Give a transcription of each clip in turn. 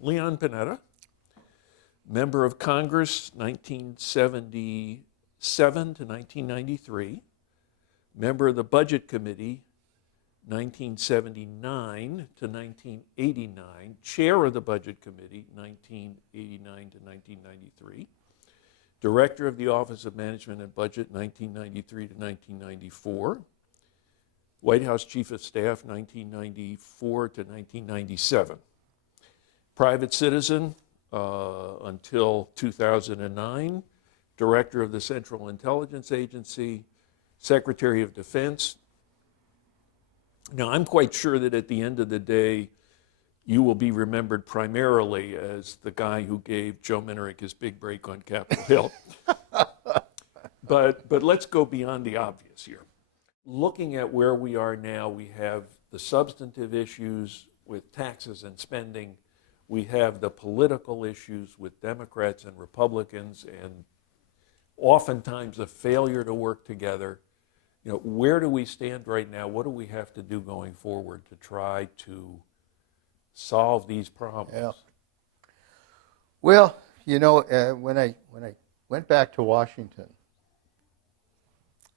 Leon Panetta, member of Congress 1977 to 1993, member of the Budget Committee 1979 to 1989, chair of the Budget Committee 1989 to 1993, director of the Office of Management and Budget 1993 to 1994, White House Chief of Staff 1994 to 1997. Private citizen until 2009, Director of the Central Intelligence Agency, Secretary of Defense. Now, I'm quite sure that at the end of the day, you will be remembered primarily as the guy who gave Joe Minarik his big break on Capitol Hill. But let's go beyond the obvious here. Looking at where we are now, we have the substantive issues with taxes and spending. We have the political issues with Democrats and Republicans, and oftentimes a failure to work together. You know, where do we stand right now? What do we have to do going forward to try to solve these problems? Yeah. Well, you know, when I went back to Washington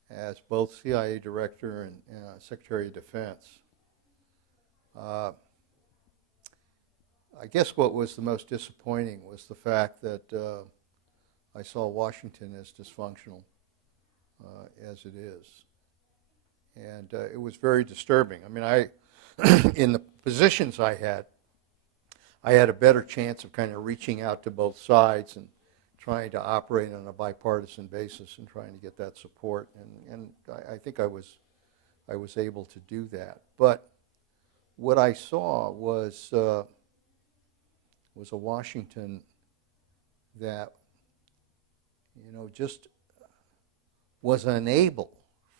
as both CIA Director and Secretary of Defense, I guess what was the most disappointing was the fact that I saw Washington as dysfunctional as it is. And it was very disturbing. I mean, in the positions I had a better chance of kind of reaching out to both sides and trying to operate on a bipartisan basis and trying to get that support. And I think I was able to do that. But what I saw was a Washington that, you know, just was unable,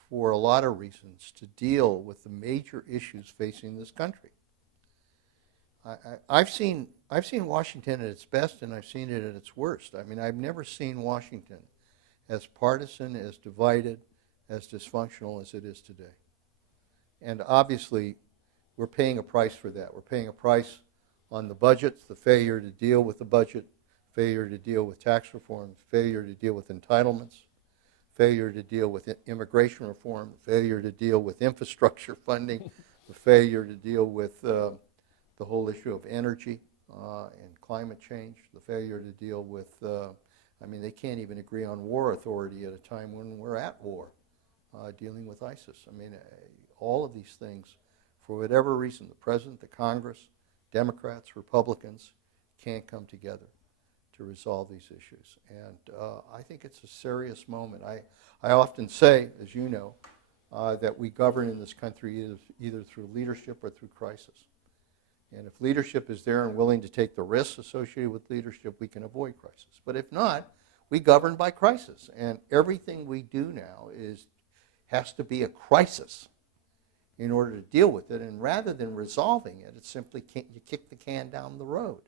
for a lot of reasons, to deal with the major issues facing this country. I've seen Washington at its best, and I've seen it at its worst. I mean, I've never seen Washington as partisan, as divided, as dysfunctional as it is today. And obviously, we're paying a price for that. We're paying a price on the budget, the failure to deal with the budget, failure to deal with tax reform, failure to deal with entitlements, failure to deal with immigration reform, failure to deal with infrastructure funding, the failure to deal with the whole issue of energy and climate change, the failure to deal with, I mean, they can't even agree on war authority at a time when we're at war, dealing with ISIS. I mean, all of these things, for whatever reason, the President, the Congress, Democrats, Republicans can't come together to resolve these issues. And I think it's a serious moment. I often say, as you know, that we govern in this country either through leadership or through crisis. And if leadership is there and willing to take the risks associated with leadership, we can avoid crisis. But if not, we govern by crisis. And everything we do now has to be a crisis in order to deal with it. And rather than resolving it, it's simply you kick the can down the road.